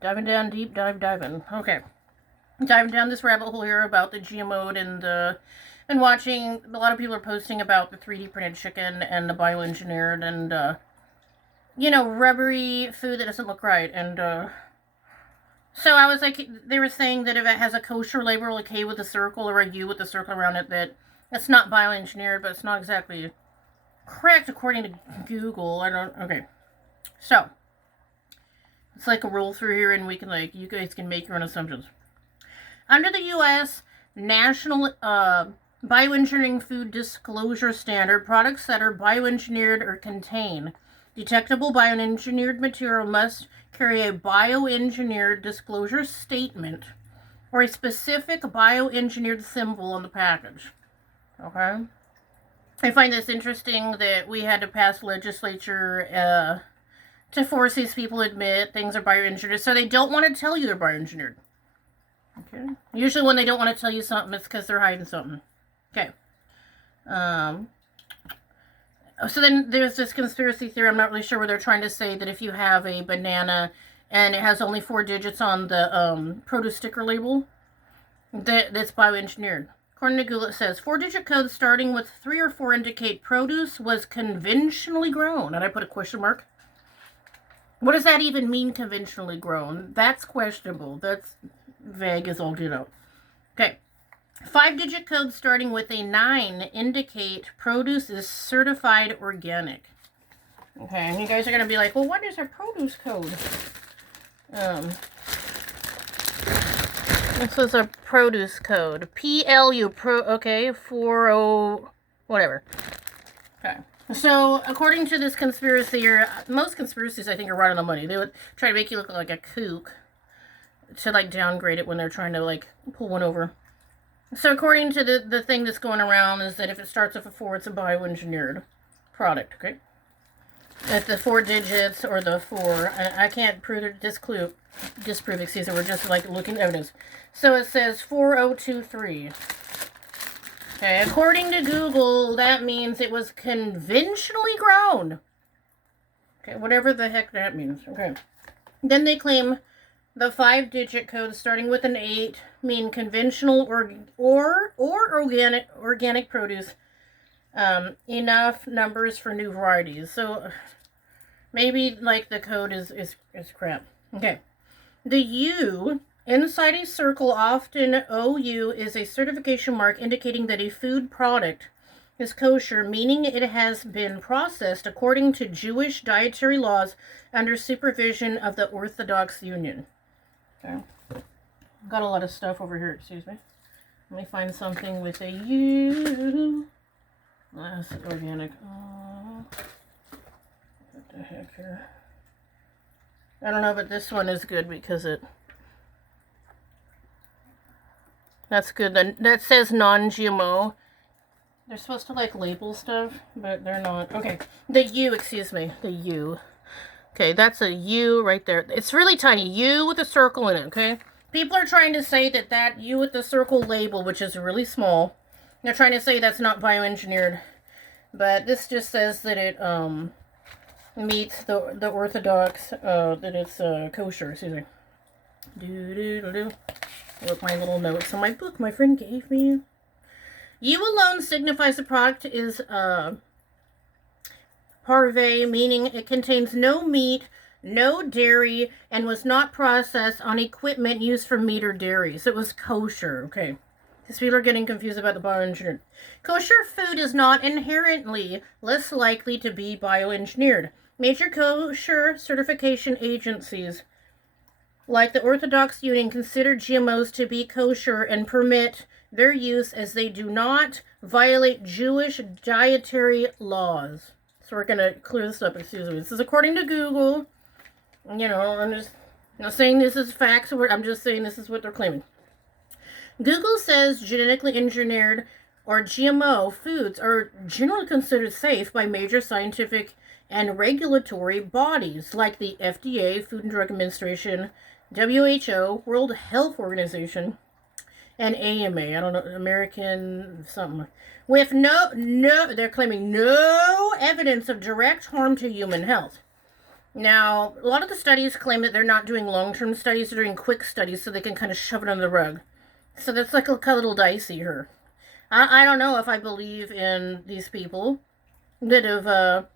Diving down deep, diving. Okay. Diving down this rabbit hole here about the GMO and watching, a lot of people are posting about the 3D printed chicken and the bioengineered and, rubbery food that doesn't look right. And, so I was like, they were saying that if it has a kosher label, a K with a circle or a U with a circle around it, that it's not bioengineered, but it's not exactly correct according to Google. Okay. So, it's like a roll through here and we can, you guys can make your own assumptions. Under the U.S. National Bioengineering Food Disclosure Standard, products that are bioengineered or contain detectable bioengineered material must carry a bioengineered disclosure statement or a specific bioengineered symbol on the package. Okay? I find this interesting that we had to pass legislature to force these people to admit things are bioengineered, so they don't want to tell you they're bioengineered. Okay. Usually when they don't want to tell you something, it's because they're hiding something. Okay. So then there's this conspiracy theory. I'm not really sure where they're trying to say that if you have a banana and it has only 4 digits on the produce sticker label, that's bioengineered. According to Google, it says 4-digit codes starting with 3 or 4 indicate produce was conventionally grown. And I put a question mark. What does that even mean, conventionally grown? That's questionable. That's vague as all get out. Okay. 5-digit codes starting with a 9 indicate produce is certified organic. Okay, and you guys are going to be like, well, what is a produce code? This is a produce code. PLU, okay, 40, whatever. Okay. So, according to this conspiracy, most conspiracies, I think, are right on the money. They would try to make you look like a kook to, downgrade it when they're trying to, pull one over. So, according to the thing that's going around is that if it starts with a 4, it's a bioengineered product, okay? If the 4 digits or the 4, I can't prove or disprove, excuse me, we're just, looking at evidence. So, it says 4023. Okay, according to Google, that means it was conventionally grown. Okay, whatever the heck that means. Okay. Then they claim the 5-digit codes starting with an 8 mean conventional or organic produce. Enough numbers for new varieties. So maybe the code is crap. Okay. The U inside a circle, often OU, is a certification mark indicating that a food product is kosher, meaning it has been processed according to Jewish dietary laws under supervision of the Orthodox Union. Okay. Got a lot of stuff over here, excuse me. Let me find something with a U. That's organic. What the heck here? I don't know, but this one is good because that's good. That says non-GMO. They're supposed to label stuff, but they're not. Okay, the U, excuse me, the U. Okay, that's a U right there. It's really tiny. U with a circle in it, okay? People are trying to say that U with the circle label, which is really small, they're trying to say that's not bioengineered. But this just says that it meets the Orthodox, that it's kosher, excuse me. Look, my little notes on my book my friend gave me. U alone signifies the product is parve, meaning it contains no meat, no dairy, and was not processed on equipment used for meat or dairy. So it was kosher, okay. Because people are getting confused about the bioengineered. Kosher food is not inherently less likely to be bioengineered. Major kosher certification agencies like the Orthodox Union consider GMOs to be kosher and permit their use as they do not violate Jewish dietary laws. So we're going to clear this up, excuse me. This is according to Google. I'm just not saying this is facts, I'm just saying this is what they're claiming. Google says genetically engineered or GMO foods are generally considered safe by major scientific and regulatory bodies like the FDA, Food and Drug Administration, WHO, World Health Organization, and AMA, I don't know, American something, with no, they're claiming no evidence of direct harm to human health. Now, a lot of the studies claim that they're not doing long-term studies, they're doing quick studies so they can kind of shove it under the rug. So that's like a little dicey here. I don't know if I believe in these people that have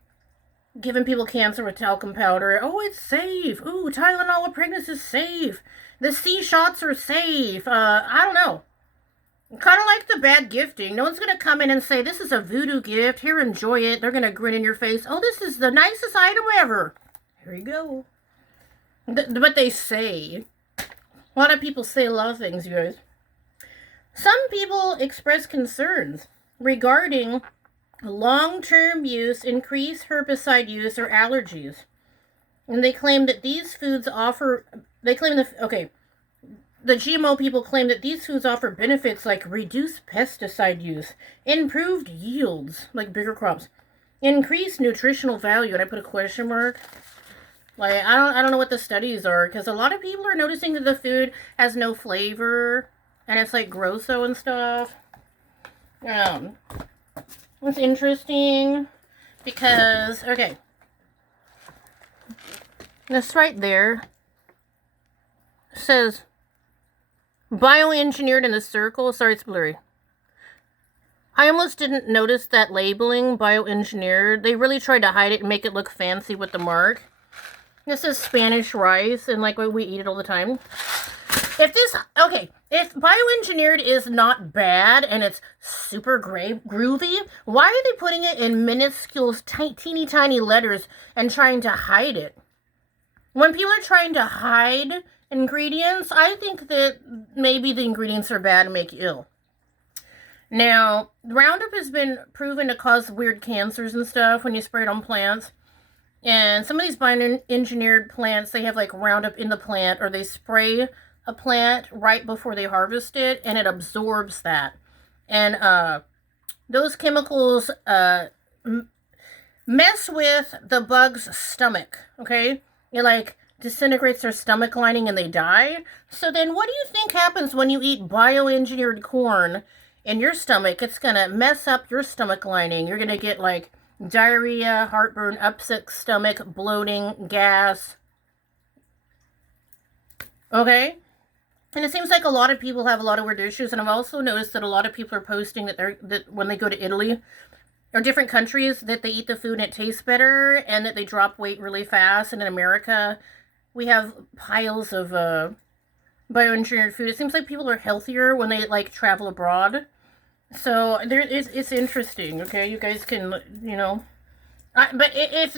given people cancer with talcum powder. Oh, it's safe. Ooh, Tylenol with pregnancy is safe. The C shots are safe. I don't know. Kind of like the bad gifting. No one's going to come in and say, this is a voodoo gift. Here, enjoy it. They're going to grin in your face. Oh, this is the nicest item ever. Here you go. But they say. A lot of people say a lot of things, you guys. Some people express concerns regarding long-term use, increased herbicide use, or allergies. And they claim that these foods offer... The GMO people claim that these foods offer benefits like reduced pesticide use, improved yields, like bigger crops, increased nutritional value, and I put a question mark. Like, I don't know what the studies are, because a lot of people are noticing that the food has no flavor, and it's like grosso and stuff. It's interesting, because, okay, this right there says bioengineered in the circle. Sorry, it's blurry. I almost didn't notice that labeling, bioengineered. They really tried to hide it and make it look fancy with the mark. This is Spanish rice, and like we eat it all the time. If bioengineered is not bad and it's super groovy, why are they putting it in minuscule, teeny tiny letters and trying to hide it? When people are trying to hide ingredients, I think that maybe the ingredients are bad and make you ill. Now, Roundup has been proven to cause weird cancers and stuff when you spray it on plants. And some of these bioengineered plants, they have like Roundup in the plant, or they spray a plant right before they harvest it, and it absorbs that. And those chemicals mess with the bug's stomach, okay? It like disintegrates their stomach lining and they die. So then what do you think happens when you eat bioengineered corn in your stomach? It's gonna mess up your stomach lining. You're gonna get like diarrhea, heartburn, upset stomach, bloating, gas. Okay? And it seems like a lot of people have a lot of weird issues, and I've also noticed that a lot of people are posting that when they go to Italy or different countries, that they eat the food and it tastes better, and that they drop weight really fast. And in America, we have piles of bioengineered food. It seems like people are healthier when they like travel abroad. So it's interesting. Okay, you guys can, you know. But if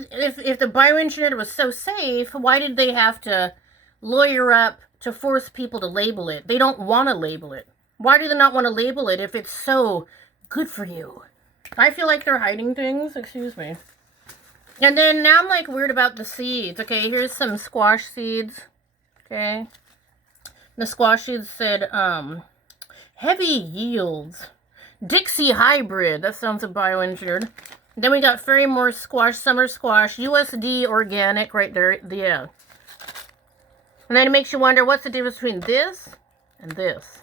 the bioengineered was so safe, why did they have to lawyer up to force people to label it? They don't want to label it. Why do they not want to label it if it's so good for you? I feel like they're hiding things. Excuse me. And then now I'm like weird about the seeds. Okay, here's some squash seeds. Okay. The squash seeds said, heavy yields. Dixie hybrid. That sounds a bioengineered. Then we got Ferrymore squash, summer squash, USD organic right there. Yeah. And then it makes you wonder, what's the difference between this and this?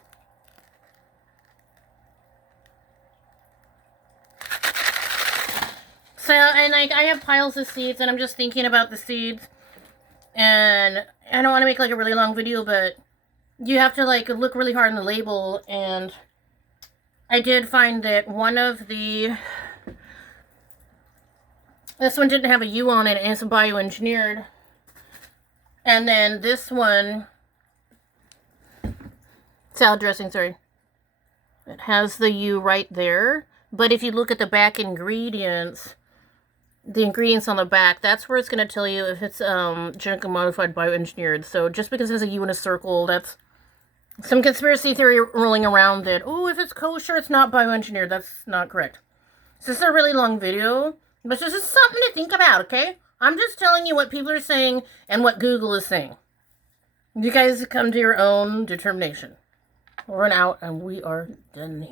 So, and like, I have piles of seeds, and I'm just thinking about the seeds. And I don't want to make like a really long video, but you have to like look really hard on the label. And I did find that one of the... This one didn't have a U on it, and it's bioengineered. And then this one, salad dressing, sorry. It has the U right there. But if you look at the back ingredients, the ingredients on the back, that's where it's going to tell you if it's genetically modified bioengineered. So just because it has a U in a circle, that's some conspiracy theory rolling around that, oh, if it's kosher, it's not bioengineered. That's not correct. So this is a really long video, but this is something to think about, okay? I'm just telling you what people are saying and what Google is saying. You guys come to your own determination. We're out and we are done here.